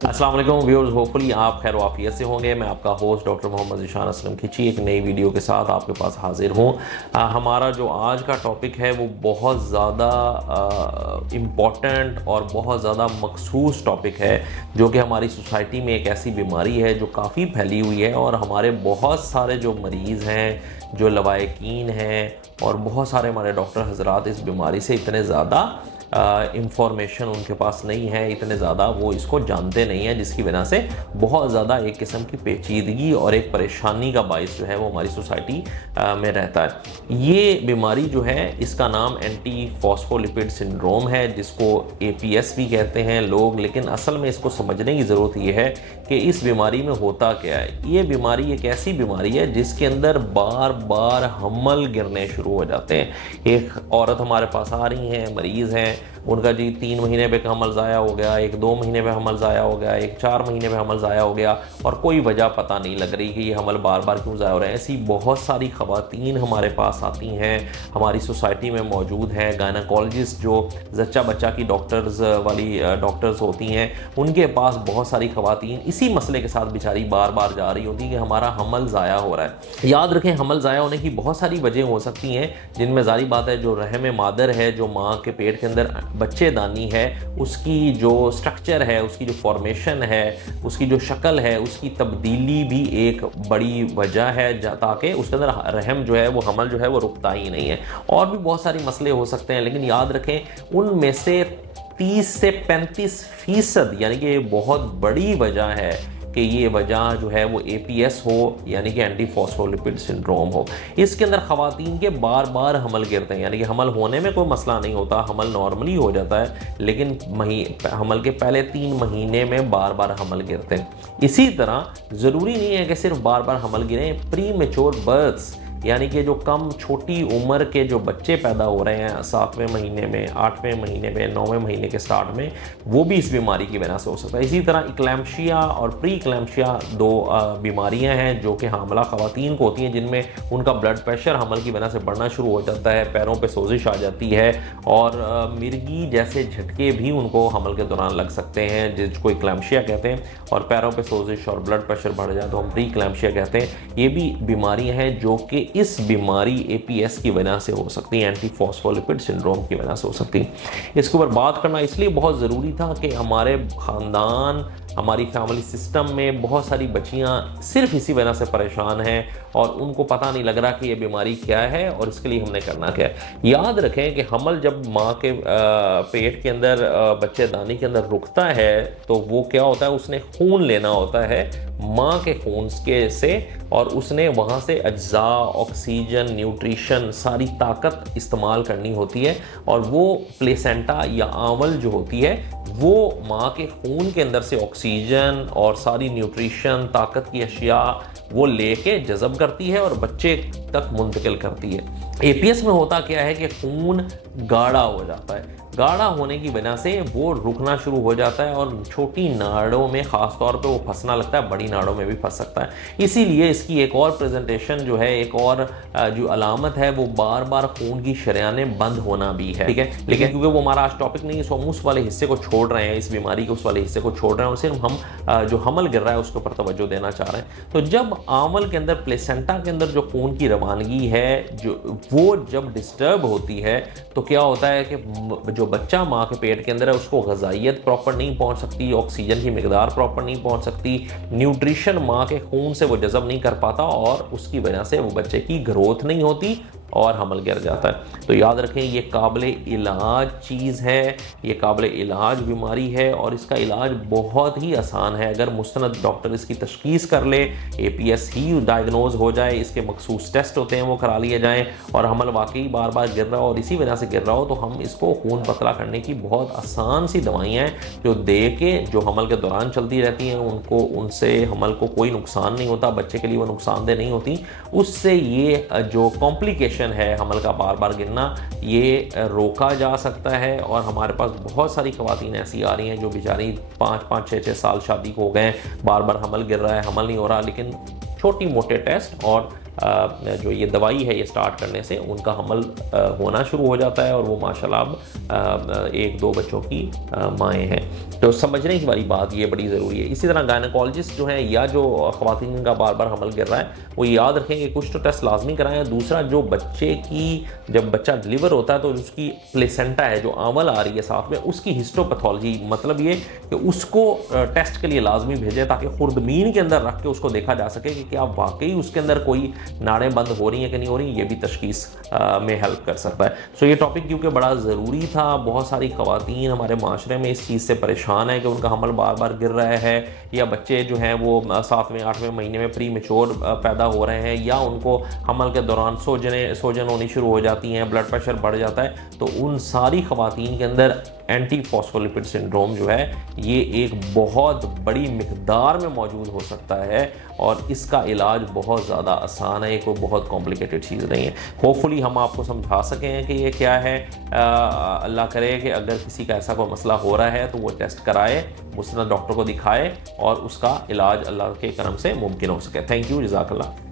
अस्सलाम वालेकुम viewers, hopefully आप खैर वाफियत से होंगे। मैं आपका होस्ट डॉक्टर मोहम्मद ज़ीशान असलम खिची एक नई वीडियो के साथ आपके पास हाजिर हूँ। हमारा जो आज का टॉपिक है वो बहुत ज़्यादा इम्पॉर्टेंट और बहुत ज़्यादा मखसूस टॉपिक है, जो कि हमारी सोसाइटी में एक ऐसी बीमारी है जो काफ़ी फैली हुई है और हमारे बहुत सारे जो मरीज़ हैं, जो लवाकिन हैं और बहुत सारे हमारे डॉक्टर हजरात इस बीमारी से इतने ज़्यादा इंफॉर्मेशन उनके पास नहीं है, इतने ज़्यादा वो इसको जानते नहीं हैं, जिसकी वजह से बहुत ज़्यादा एक किस्म की पेचीदगी और एक परेशानी का बाइस जो है वो हमारी सोसाइटी में रहता है। ये बीमारी जो है इसका नाम एंटी फॉस्फोलिपिड सिंड्रोम है, जिसको APS भी कहते हैं लोग, लेकिन असल में इसको समझने की ज़रूरत ये है कि इस बीमारी में होता क्या है। ये बीमारी एक ऐसी बीमारी है जिसके अंदर बार बार हमल गिरने शुरू हो जाते हैं। एक औरत हमारे पास आ रही हैं, मरीज़ हैं, उनका जी 3 महीने पे हमल ज़ाया हो गया, एक 2 महीने पे हमल ज़ाया हो गया, एक 4 महीने पे हमल ज़ाया हो गया और कोई वजह पता नहीं लग रही कि ये हमल बार बार क्यों ज़ाया हो रहे हैं। ऐसी बहुत सारी ख़वातीन हमारे पास आती हैं, हमारी सोसाइटी में मौजूद हैं। गायनाकोलॉजिस्ट जो जच्चा बच्चा की डॉक्टर्स वाली डॉक्टर्स होती हैं, उनके पास बहुत सारी ख़वातीन इसी मसले के साथ बेचारी बार बार जा रही होती कि हमारा हमल ज़ाया हो रहा है। याद रखें, हमल ज़ाया होने की बहुत सारी वजह हो सकती हैं, जिनमें ज़ाहिर बात है जो रहम मादर है, जो माँ के पेट के अंदर बच्चेदानी है, उसकी जो स्ट्रक्चर है, उसकी जो फॉर्मेशन है, उसकी जो शक्ल है, उसकी तब्दीली भी एक बड़ी वजह है, ताकि उसके अंदर रहम जो है वो हमल जो है वो रुकता ही नहीं है। और भी बहुत सारी मसले हो सकते हैं, लेकिन याद रखें उनमें से 30 से 35% यानी कि बहुत बड़ी वजह है कि ये वजह जो है वो APS हो, यानी कि एंटी फॉस्फोलिपिड सिंड्रोम हो। इसके अंदर ख़वातीन के बार बार हमल गिरते हैं, यानी कि हमल होने में कोई मसला नहीं होता, हमल नॉर्मली हो जाता है, लेकिन हमल के पहले 3 महीने में बार बार हमल गिरते हैं। इसी तरह ज़रूरी नहीं है कि सिर्फ बार बार हमल गिरें, प्री मैच्योर बर्थ्स यानी कि जो कम छोटी उम्र के जो बच्चे पैदा हो रहे हैं 7वें महीने में, 8वें महीने में, 9वें महीने के स्टार्ट में, वो भी इस बीमारी की वजह से हो सकता है। इसी तरह इक्लैम्शिया और प्री इक्लैम्शिया 2 बीमारियां हैं जो कि हामला ख़वातीन को होती हैं, जिनमें उनका ब्लड प्रेशर हमल की वजह से बढ़ना शुरू हो जाता है, पैरों पर सोजिश आ जाती है और मिर्गी जैसे झटके भी उनको हमल के दौरान लग सकते हैं, जिसको इक्लैम्शिया कहते हैं। और पैरों पर सोजिश और ब्लड प्रेशर बढ़ जाए तो हम प्री इक्लैम्शिया कहते हैं। ये भी बीमारियाँ हैं जो कि इस बीमारी APS की वजह से हो सकती है, एंटी फॉस्फोलिपिड सिंड्रोम की वजह से हो सकती है। इसके ऊपर बात करना इसलिए बहुत ज़रूरी था कि हमारे ख़ानदान, हमारी फैमिली सिस्टम में बहुत सारी बच्चियां सिर्फ इसी वजह से परेशान हैं और उनको पता नहीं लग रहा कि ये बीमारी क्या है और इसके लिए हमने करना क्या है। याद रखें कि हमल जब माँ के पेट के अंदर, बच्चेदानी के अंदर रुकता है तो वो क्या होता है, उसने खून लेना होता है माँ के खून के से, और उसने वहाँ से अज्जा, ऑक्सीजन, न्यूट्रिशन, सारी ताकत इस्तेमाल करनी होती है। और वो प्लेसेंटा या आंवल जो होती है वो माँ के खून के अंदर से ऑक्सीजन और सारी न्यूट्रिशन, ताकत की अशिया वो लेके जज़ब करती है और बच्चे तक मुंतकिल करती है। APS में होता क्या है कि खून गाढ़ा हो जाता है, गाढ़ा होने की वजह से वो रुकना शुरू हो जाता है और छोटी नाड़ों में ख़ास तौर पे वो फंसना लगता है, बड़ी नाड़ों में भी फंस सकता है। इसीलिए इसकी एक और प्रेजेंटेशन जो है, एक और जो अलामत है, वो बार बार खून की शरियानें बंद होना भी है, ठीक है। लेकिन क्योंकि वो हमारा आज टॉपिक नहीं है, सो हम उस वाले हिस्से को छोड़ रहे हैं, इस बीमारी के उस वाले हिस्से को छोड़ रहे हैं और सिर्फ हम जो हमल गिर रहा है उसके ऊपर तवज्जो देना चाह रहे हैं। तो जब आंवल के अंदर, प्लेसेंटा के अंदर जो खून की रवानगी है, जो वो जब डिस्टर्ब होती है तो क्या होता है कि जो बच्चा माँ के पेट के अंदर है उसको ग़िज़ाइयत प्रॉपर नहीं पहुँच सकती, ऑक्सीजन की मिकदार प्रॉपर नहीं पहुँच सकती, न्यूट्रिशन माँ के खून से वो जज़ब नहीं कर पाता और उसकी वजह से वो बच्चे की ग्रोथ नहीं होती और हमल गिर जाता है। तो याद रखें ये काबिल इलाज चीज़ है, ये काबिल इलाज बीमारी है और इसका इलाज बहुत ही आसान है। अगर मुस्तनद डॉक्टर इसकी तशख़ीस कर ले, APS ही डायग्नोज हो जाए, इसके मखसूस टेस्ट होते हैं वो करा लिए जाएँ और हमल वाकई बार बार गिर रहा हो और इसी वजह से गिर रहा हो, तो हम इसको खून पतला करने की बहुत आसान सी दवाइयाँ हैं जो दे के, जो हमल के दौरान चलती रहती हैं, उनसे हमल को कोई नुकसान नहीं होता, बच्चे के लिए वो नुकसानदेह नहीं होती। उससे ये जो कॉम्प्लिकेशन है हमल का बार बार गिरना, ये रोका जा सकता है। और हमारे पास बहुत सारी ख़वातीन ऐसी आ रही हैं जो बेचारी 5-5, 6-6 साल शादी को हो गए, बार बार हमल गिर रहा है, हमल नहीं हो रहा, लेकिन छोटी मोटे टेस्ट और जो ये दवाई है ये स्टार्ट करने से उनका हमल होना शुरू हो जाता है और वो माशाल्लाह अब 1-2 बच्चों की माएँ हैं। तो समझने की वाली बात ये बड़ी ज़रूरी है। इसी तरह गायनेकोलॉजिस्ट जो हैं या जो ख़वातीन का बार बार हमल गिर रहा है वो याद रखें कि कुछ तो टेस्ट लाजमी कराएं। दूसरा, जो बच्चे की जब बच्चा डिलीवर होता है तो उसकी प्लेसेंटा है जो आंवल आ रही है साथ में, उसकी हिस्टोपैथोलॉजी, मतलब ये कि उसको टेस्ट के लिए लाजमी भेजें ताकि खुर्दमीन के अंदर रख के उसको देखा जा सके कि क्या वाकई उसके अंदर कोई नाड़ें बंद हो रही हैं कि नहीं हो रही, ये भी तशखीस में हेल्प कर सकता है। सो ये टॉपिक क्योंकि बड़ा ज़रूरी था, बहुत सारी ख़वातीन हमारे माशरे में इस चीज़ से परेशान है कि उनका हमल बार बार गिर रहा है या बच्चे जो हैं वो 7वें 8वें महीने में प्री मैच्योर पैदा हो रहे हैं या उनको हमल के दौरान सोजन होनी शुरू हो जाती हैं, ब्लड प्रेशर बढ़ जाता है। तो उन सारी ख़वातीन के अंदर एंटी फॉस्फोलिपिड सिंड्रोम जो है ये एक बहुत बड़ी मिकदार में मौजूद हो सकता है और इसका इलाज बहुत ज़्यादा आसान है, कोई बहुत कॉम्प्लिकेटेड चीज़ नहीं है। होपफुली हम आपको समझा सकें कि ये क्या है। अल्लाह करे कि अगर किसी का ऐसा कोई मसला हो रहा है तो वो टेस्ट कराए, मुस्तनद डॉक्टर को दिखाए और उसका इलाज अल्लाह के करम से मुमकिन हो सके। थैंक यू, जज़ाकल्लाह।